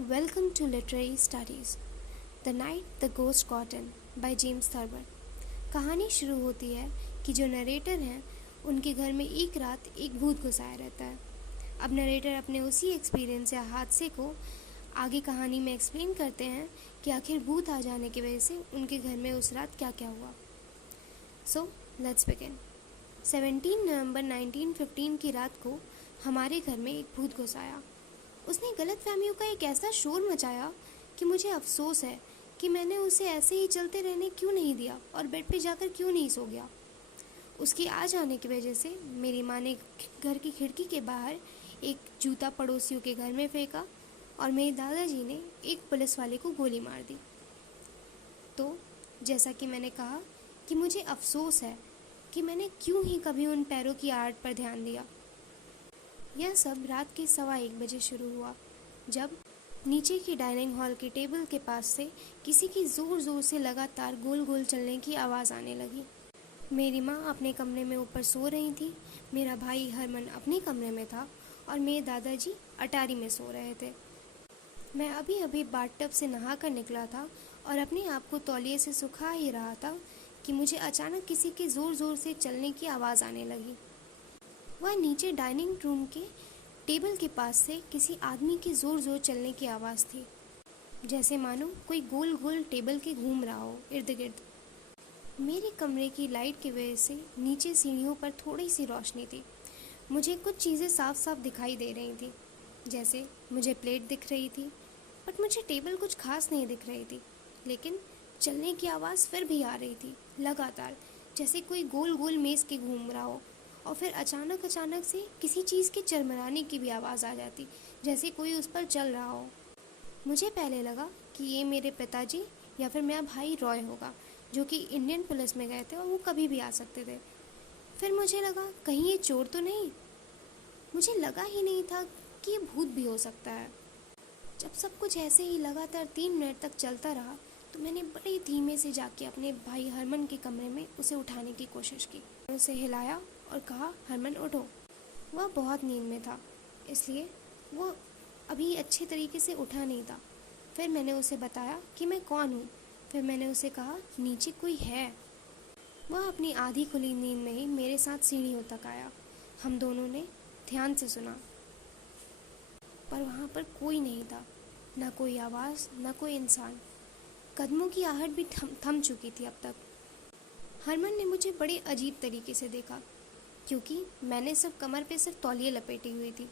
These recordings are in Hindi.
Welcome to Literary Studies. The Night the Ghost Got In by James Thurber. कहानी शुरू होती है कि जो नरेटर हैं उनके घर में एक रात एक भूत घुसाया रहता है। अब नरेटर अपने उसी एक्सपीरियंस या हादसे को आगे कहानी में एक्सप्लेन करते हैं कि आखिर भूत आ जाने की वजह से उनके घर में उस रात क्या क्या हुआ। So let's begin. 17 नवंबर 1915 की रात को हमारे घर में एक भूत घुस आया। उसने गलतफहमियों का एक ऐसा शोर मचाया कि मुझे अफसोस है कि मैंने उसे ऐसे ही चलते रहने क्यों नहीं दिया और बेड पे जाकर क्यों नहीं सो गया। उसके आ जाने की वजह से मेरी माँ ने घर की खिड़की के बाहर एक जूता पड़ोसियों के घर में फेंका और मेरे दादाजी ने एक पुलिस वाले को गोली मार दी। तो जैसा कि मैंने कहा कि मुझे अफसोस है कि मैंने क्यों ही कभी उन पैरों की आर्ट पर ध्यान दिया। यह सब रात के 1:15 बजे शुरू हुआ जब नीचे की डाइनिंग हॉल के टेबल के पास से किसी की ज़ोर ज़ोर से लगातार गोल गोल चलने की आवाज़ आने लगी। मेरी माँ अपने कमरे में ऊपर सो रही थी, मेरा भाई हरमन अपने कमरे में था और मेरे दादाजी अटारी में सो रहे थे। मैं अभी अभी बाथटब से नहा कर निकला था और अपने आप को तौलिए से सुखा ही रहा था कि मुझे अचानक किसी के ज़ोर ज़ोर से चलने की आवाज़ आने लगी। वह नीचे डाइनिंग रूम के टेबल के पास से किसी आदमी के ज़ोर ज़ोर चलने की आवाज़ थी, जैसे मानो कोई गोल गोल टेबल के घूम रहा हो इर्द गिर्द। मेरे कमरे की लाइट की वजह से नीचे सीढ़ियों पर थोड़ी सी रोशनी थी। मुझे कुछ चीज़ें साफ साफ दिखाई दे रही थी, जैसे मुझे प्लेट दिख रही थी, बट मुझे टेबल कुछ खास नहीं दिख रही थी। लेकिन चलने की आवाज़ फिर भी आ रही थी लगातार, जैसे कोई गोल गोल मेज़ के घूम रहा हो। और फिर अचानक से किसी चीज़ के चरमराने की भी आवाज़ आ जाती, जैसे कोई उस पर चल रहा हो। मुझे पहले लगा कि ये मेरे पिताजी या फिर मेरा भाई रॉय होगा, जो कि इंडियन पुलिस में गए थे और वो कभी भी आ सकते थे। फिर मुझे लगा कहीं ये चोर तो नहीं। मुझे लगा ही नहीं था कि ये भूत भी हो सकता है। जब सब कुछ ऐसे ही लगातार 3 मिनट तक चलता रहा तो मैंने बड़े धीमे से जाके अपने भाई हरमन के कमरे में उसे उठाने की कोशिश की। उसे हिलाया और कहा, हरमन उठो। वह बहुत नींद में था, इसलिए वो अभी अच्छे तरीके से उठा नहीं था। फिर मैंने उसे बताया कि मैं कौन हूँ। फिर मैंने उसे कहा, नीचे कोई है। वह अपनी आधी खुली नींद में ही मेरे साथ सीढ़ियों तक आया। हम दोनों ने ध्यान से सुना, पर वहाँ पर कोई नहीं था, ना कोई आवाज़, ना कोई इंसान। कदमों की आहट भी थम चुकी थी अब तक। हरमन ने मुझे बड़े अजीब तरीके से देखा, क्योंकि मैंने कमर पे सिर्फ तौलिए लपेटी हुई थी।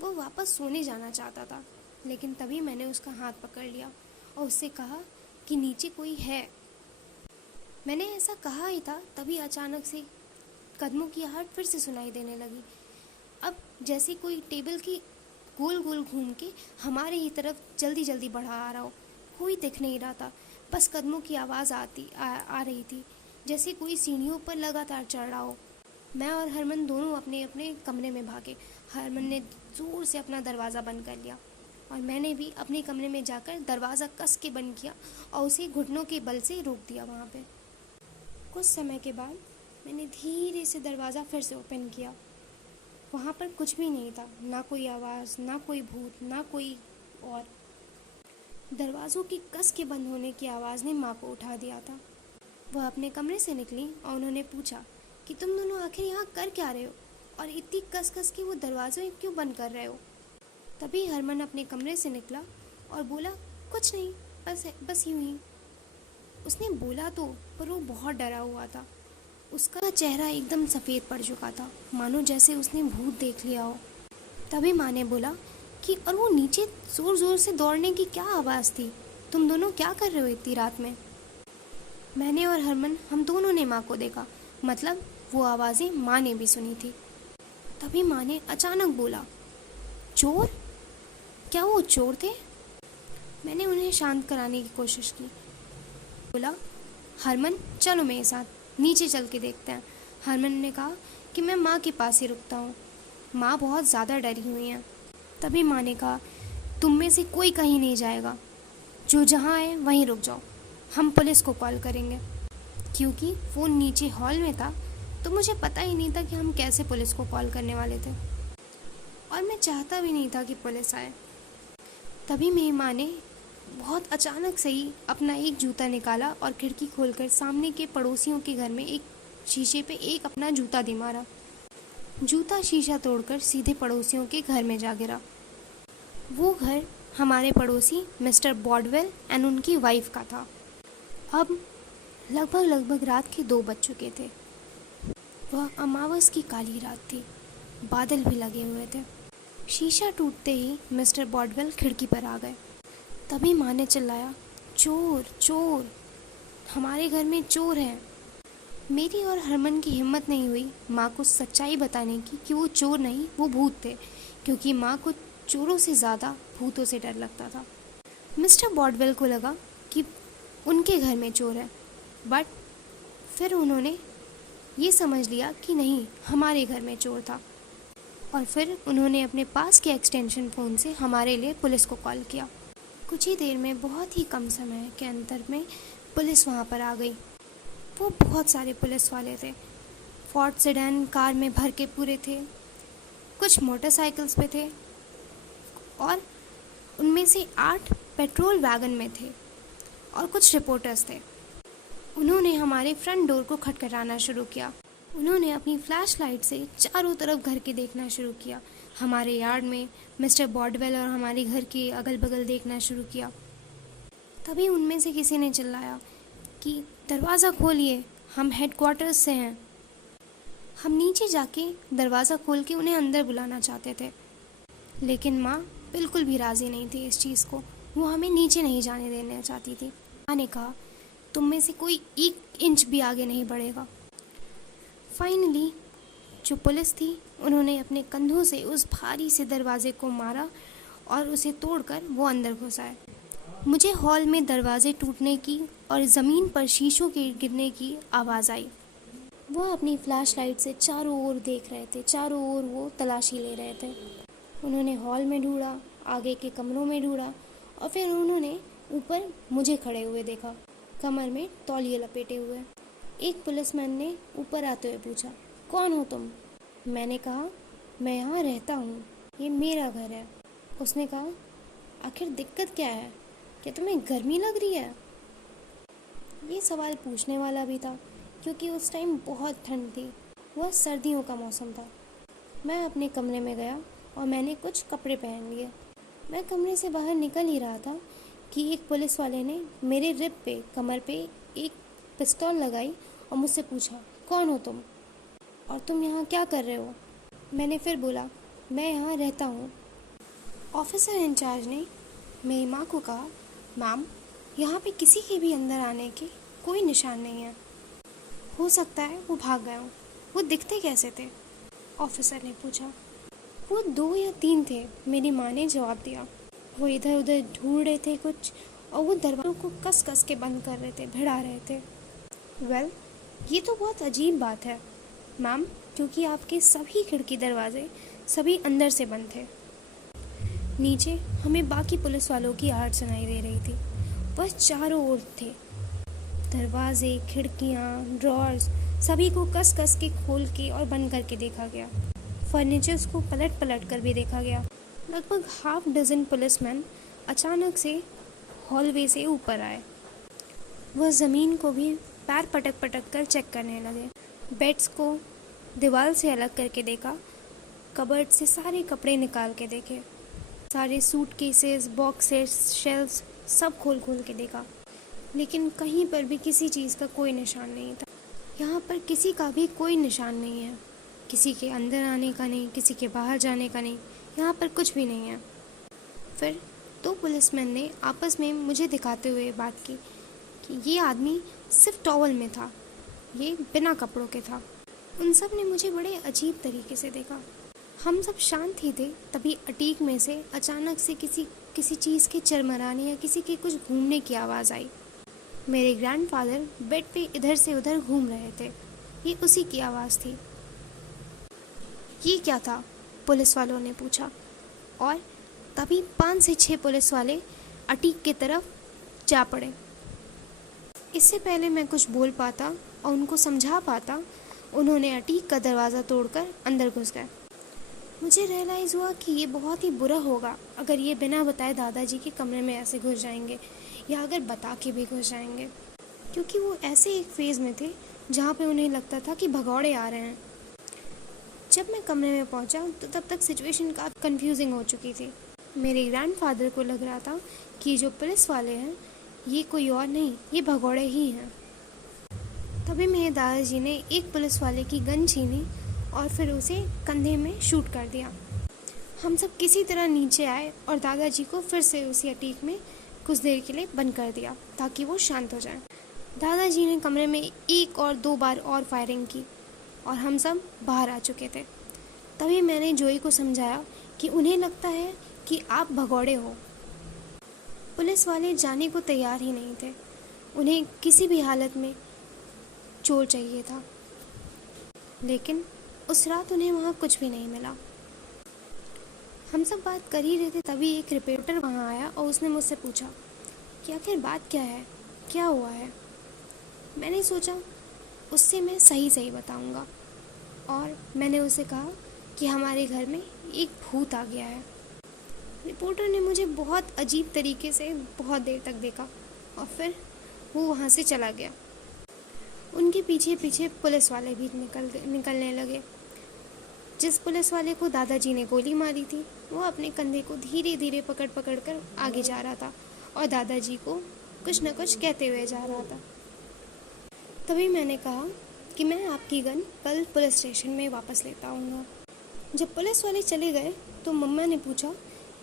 वो वापस सोने जाना चाहता था, लेकिन तभी मैंने उसका हाथ पकड़ लिया और उससे कहा कि नीचे कोई है। मैंने ऐसा कहा ही था, तभी अचानक से कदमों की आहट फिर से सुनाई देने लगी। अब जैसे कोई टेबल की गोल गोल घूम के हमारे ही तरफ जल्दी जल्दी बढ़ा आ रहा हो। कोई दिख नहीं रहा था, बस कदमों की आवाज़ आ रही थी, जैसे कोई सीढ़ियों पर लगातार चढ़ रहा हो। मैं और हरमन दोनों अपने अपने कमरे में भागे। हरमन ने ज़ोर से अपना दरवाज़ा बंद कर लिया और मैंने भी अपने कमरे में जाकर दरवाज़ा कस के बंद किया और उसे घुटनों के बल से रोक दिया वहाँ पे। कुछ समय के बाद मैंने धीरे से दरवाज़ा फिर से ओपन किया। वहाँ पर कुछ भी नहीं था, ना कोई आवाज़, ना कोई भूत, ना कोई और। दरवाज़ों की कस के बंद होने की आवाज़ ने माँ को उठा दिया था। वह अपने कमरे से निकली और उन्होंने पूछा कि तुम दोनों आखिर यहाँ कर क्या रहे हो और इतनी कस कस के वो दरवाजे क्यों बंद कर रहे हो। तभी हरमन अपने कमरे से निकला और बोला, कुछ नहीं, बस यूं ही। उसने बोला तो, पर वो बहुत डरा हुआ था। उसका चेहरा एकदम सफ़ेद पड़ चुका था, मानो जैसे उसने भूत देख लिया हो। तभी माँ ने बोला कि और वो नीचे ज़ोर ज़ोर से दौड़ने की क्या आवाज़ थी, तुम दोनों क्या कर रहे हो इतनी रात में। मैंने और हरमन हम दोनों ने माँ को देखा, मतलब वो आवाज़ें माँ ने भी सुनी थी। तभी माँ ने अचानक बोला, चोर? क्या वो चोर थे? मैंने उन्हें शांत कराने की कोशिश की। बोला, हरमन चलो मेरे साथ, नीचे चल के देखते हैं। हरमन ने कहा कि मैं माँ के पास ही रुकता हूँ, माँ बहुत ज़्यादा डरी हुई हैं। तभी माँ ने कहा, तुम में से कोई कहीं नहीं जाएगा, जो जहाँ आए वहीं रुक जाओ, हम पुलिस को कॉल करेंगे। क्योंकि फ़ोन नीचे हॉल में था तो मुझे पता ही नहीं था कि हम कैसे पुलिस को कॉल करने वाले थे, और मैं चाहता भी नहीं था कि पुलिस आए। तभी मेरी माँ ने बहुत अचानक से ही अपना एक जूता निकाला और खिड़की खोलकर सामने के पड़ोसियों के घर में एक शीशे पे एक अपना जूता दे मारा। जूता शीशा तोड़कर सीधे पड़ोसियों के घर में जा गिरा। वो घर हमारे पड़ोसी मिस्टर बॉडवेल एंड उनकी वाइफ का था। अब लगभग रात के 2 बज चुके थे। वह अमावस की काली रात थी, बादल भी लगे हुए थे। शीशा टूटते ही मिस्टर बॉडवेल खिड़की पर आ गए। तभी माँ ने चिल्लाया, चोर चोर, हमारे घर में चोर है। मेरी और हरमन की हिम्मत नहीं हुई माँ को सच्चाई बताने की कि वो चोर नहीं, वो भूत थे, क्योंकि माँ को चोरों से ज़्यादा भूतों से डर लगता था। मिस्टर बॉडवेल को लगा कि उनके घर में चोर है, बट फिर उन्होंने ये समझ लिया कि नहीं, हमारे घर में चोर था। और फिर उन्होंने अपने पास के एक्सटेंशन फ़ोन से हमारे लिए पुलिस को कॉल किया। कुछ ही देर में, बहुत ही कम समय के अंतर में पुलिस वहाँ पर आ गई। वो बहुत सारे पुलिस वाले थे। फोर्ड सेडान कार में भर के पूरे थे, कुछ मोटरसाइकिल्स पे थे और उनमें से 8 पेट्रोल वैगन में थे और कुछ रिपोर्टर्स थे। उन्होंने हमारे फ्रंट डोर को खटखटाना शुरू किया। उन्होंने अपनी फ्लैश लाइट से चारों तरफ घर के देखना शुरू किया। हमारे यार्ड में मिस्टर बॉडवेल और हमारे घर के अगल बगल देखना शुरू किया। तभी उनमें से किसी ने चिल्लाया कि दरवाज़ा खोलिए, हम हेडक्वार्टर्स से हैं। हम नीचे जाके दरवाज़ा खोल के उन्हें अंदर बुलाना चाहते थे, लेकिन माँ बिल्कुल भी राज़ी नहीं थी इस चीज़ को। वो हमें नीचे नहीं जाने देना चाहती थी। माँ ने कहा, तुम में से कोई 1 इंच भी आगे नहीं बढ़ेगा। फाइनली जो पुलिस थी, उन्होंने अपने कंधों से उस भारी से दरवाजे को मारा और उसे तोड़कर वो अंदर घुस आए। मुझे हॉल में दरवाजे टूटने की और ज़मीन पर शीशों के गिरने की आवाज़ आई। वह अपनी फ्लैश लाइट से चारों ओर देख रहे थे, चारों ओर वो तलाशी ले रहे थे। उन्होंने हॉल में ढूंढा, आगे के कमरों में ढूंढा और फिर उन्होंने ऊपर मुझे खड़े हुए देखा, कमर में तौलिए लपेटे हुए। एक पुलिसमैन ने ऊपर आते हुए पूछा, कौन हो तुम? मैंने कहा, मैं यहाँ रहता हूँ, ये मेरा घर है। उसने कहा, आखिर दिक्कत क्या है? क्या तुम्हें गर्मी लग रही है? ये सवाल पूछने वाला भी था, क्योंकि उस टाइम बहुत ठंड थी, वह सर्दियों का मौसम था। मैं अपने कमरे में गया और मैंने कुछ कपड़े पहन लिए। मैं कमरे से बाहर निकल ही रहा था कि एक पुलिस वाले ने मेरे रिब पे, कमर पे एक पिस्तौल लगाई और मुझसे पूछा, कौन हो तुम और तुम यहाँ क्या कर रहे हो? मैंने फिर बोला, मैं यहाँ रहता हूँ। ऑफिसर इंचार्ज ने मेरी माँ को कहा, मैम, यहाँ पे किसी के भी अंदर आने के कोई निशान नहीं है, हो सकता है वो भाग गए हों। वो दिखते कैसे थे? ऑफिसर ने पूछा। वो 2 या 3 थे, मेरी माँ ने जवाब दिया। वो इधर उधर ढूंढ रहे थे कुछ, और वो दरवाज़ों को कस कस के बंद कर रहे थे, भिड़ा रहे थे। वेल, ये तो बहुत अजीब बात है मैम, क्योंकि आपके सभी खिड़की दरवाजे सभी अंदर से बंद थे। नीचे हमें बाकी पुलिस वालों की आहट सुनाई दे रही थी। बस चारों ओर थे दरवाजे, खिड़कियाँ, ड्रॉर्स, सभी को कस कस के खोल के और बंद करके देखा गया। फर्नीचर्स को पलट पलट कर भी देखा गया। लगभग ½ डज़न पुलिसमैन अचानक से हॉलवे से ऊपर आए। वह ज़मीन को भी पैर पटक पटक कर चेक करने लगे। बेड्स को दीवार से अलग करके देखा, कबर्ड से सारे कपड़े निकाल के देखे, सारे सूटकेसेस, बॉक्सेस, शेल्फ्स सब खोल खोल के देखा, लेकिन कहीं पर भी किसी चीज़ का कोई निशान नहीं था। यहाँ पर किसी का भी कोई निशान नहीं है, किसी के अंदर आने का नहीं, किसी के बाहर जाने का नहीं, यहाँ पर कुछ भी नहीं है। फिर 2 पुलिसमैन ने आपस में मुझे दिखाते हुए बात की कि ये आदमी सिर्फ टॉवल में था, ये बिना कपड़ों के था। उन सब ने मुझे बड़े अजीब तरीके से देखा। हम सब शांत ही थे, तभी अटीक में से अचानक से किसी चीज़ के चरमराने या किसी के कुछ घूमने की आवाज़ आई। मेरे ग्रैंडफादर बेड पे इधर से उधर घूम रहे थे, ये उसी की आवाज़ थी। ये क्या था? पुलिस वालों ने पूछा, और तभी 5 से 6 पुलिस वाले अटीक की तरफ जा पड़े। इससे पहले मैं कुछ बोल पाता और उनको समझा पाता, उन्होंने अटीक का दरवाज़ा तोड़कर अंदर घुस गए। मुझे रियलाइज़ हुआ कि ये बहुत ही बुरा होगा अगर ये बिना बताए दादाजी के कमरे में ऐसे घुस जाएंगे, या अगर बता के भी घुस जाएंगे, क्योंकि वो ऐसे एक फेज़ में थे जहाँ पे उन्हें लगता था कि भगौड़े आ रहे हैं। जब मैं कमरे में पहुँचा तो तब तक सिचुएशन काफ़ी कंफ्यूजिंग हो चुकी थी। मेरे ग्रैंडफादर को लग रहा था कि जो पुलिस वाले हैं ये कोई और नहीं, ये भगौड़े ही हैं। तभी मेरे दादाजी ने एक पुलिस वाले की गन छीनी और फिर उसे कंधे में शूट कर दिया। हम सब किसी तरह नीचे आए और दादाजी को फिर से उसी अटीक में कुछ देर के लिए बंद कर दिया ताकि वो शांत हो जाए। दादाजी ने कमरे में 1 और 2 बार और फायरिंग की और हम सब बाहर आ चुके थे। तभी मैंने जोई को समझाया कि उन्हें लगता है कि आप भगौड़े हो। पुलिस वाले जाने को तैयार ही नहीं थे, उन्हें किसी भी हालत में चोर चाहिए था, लेकिन उस रात उन्हें वहाँ कुछ भी नहीं मिला। हम सब बात कर ही रहे थे तभी एक रिपोर्टर वहाँ आया और उसने मुझसे पूछा कि आखिर बात क्या है, क्या हुआ है। मैंने सोचा उससे मैं सही सही बताऊँगा और मैंने उसे कहा कि हमारे घर में एक भूत आ गया है। रिपोर्टर ने मुझे बहुत अजीब तरीके से बहुत देर तक देखा और फिर वो वहाँ से चला गया। उनके पीछे पीछे पुलिस वाले भी निकलने लगे। जिस पुलिस वाले को दादाजी ने गोली मारी थी वो अपने कंधे को धीरे धीरे पकड़ पकड़ कर आगे जा रहा था और दादाजी को कुछ न कुछ कहते हुए जा रहा था। तभी मैंने कहा कि मैं आपकी गन कल पुलिस स्टेशन में वापस लेता आऊँगा। जब पुलिस वाले चले गए तो मम्मा ने पूछा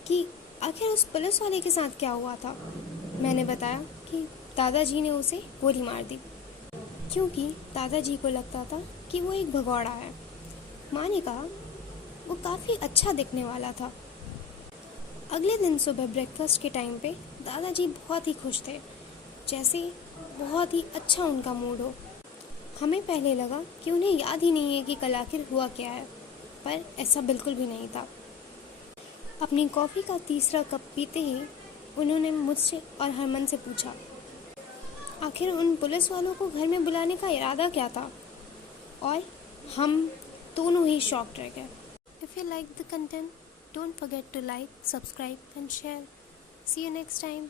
कि आखिर उस पुलिस वाले के साथ क्या हुआ था। मैंने बताया कि दादाजी ने उसे गोली मार दी क्योंकि दादाजी को लगता था कि वो एक भगौड़ा है। माँ ने कहा वो काफ़ी अच्छा दिखने वाला था। अगले दिन सुबह ब्रेकफास्ट के टाइम पे दादाजी बहुत ही खुश थे, जैसे बहुत ही अच्छा उनका मूड हो। हमें पहले लगा कि उन्हें याद ही नहीं है कि कल आखिर हुआ क्या है, पर ऐसा बिल्कुल भी नहीं था। अपनी कॉफ़ी का तीसरा कप पीते ही उन्होंने मुझसे और हरमन से पूछा आखिर उन पुलिस वालों को घर में बुलाने का इरादा क्या था, और हम दोनों ही शॉक्ड रह गए। If you like the content, don't forget to like, subscribe and share. See you next time.